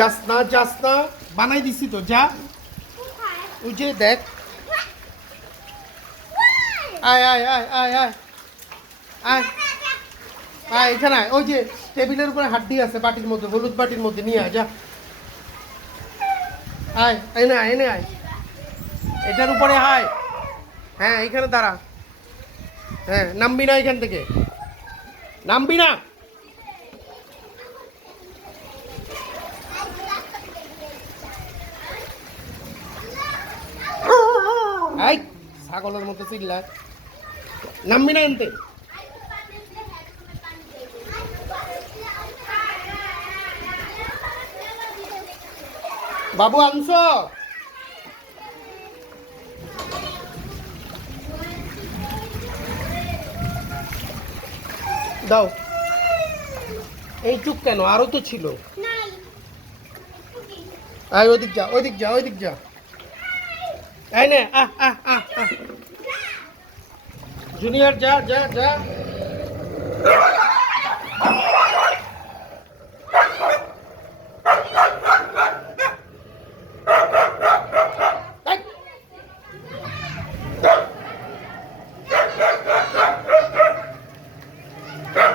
যাস না বানাই দিছি তো যা ওই যে দেখ আয় আয় আয় আয় আয় আয় আয় এখানে আয় ওই যে টেবিলের উপরে হাড্ডি আছে বাটির মধ্যে হলুদ বাটির মধ্যে নিয়ে আয় যা আয় এনে আয় এনে আয় এটার উপরে আয় হ্যাঁ এইখানে দাঁড়া হ্যাঁ নামবি না এখান থেকে নামবি না আই ছাগলের মতো চিল্লা নামবি না এনতে বাবু আনছো দাও এইটুক কেন আরো তো ছিল আয় ওদিক যা ওদিক যা ওদিক যা এই নে জুনিয়র যা যা যা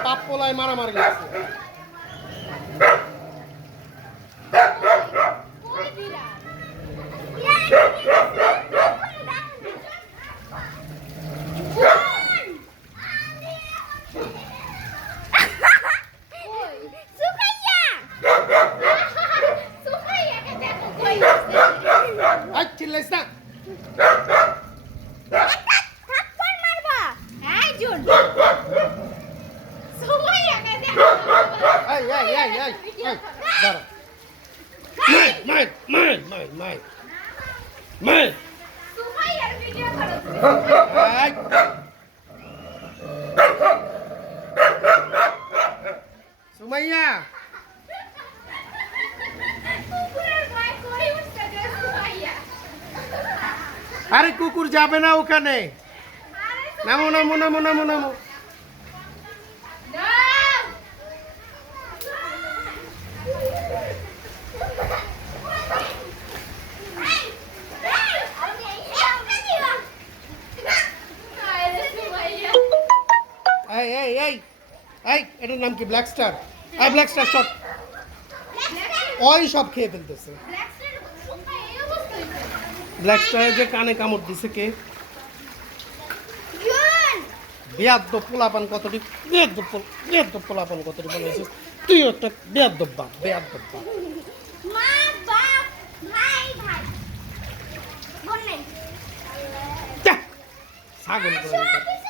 পাপ পোলায় মারামারি লাগছে চিল্লাইস না সুমাইয়া আরে কুকুর যাবে না ওখানে নামো নামো নামো নামো নামো এই এই এই এই এটার নাম কি ব্ল্যাক স্টার এই ব্ল্যাক স্টার শট ওই সব খেয়ে ফেলতেছে ব্ল্যাক স্টারে যে কানে কামড় দিছে কে বেয়াদ্দব পোলাপান কতটি বেয়াদ্দব পোলাপান কতটি বলেছে তুই একটা বেয়াদ্দব বাপ বেয়াদ্দব বাপ ছাগল করে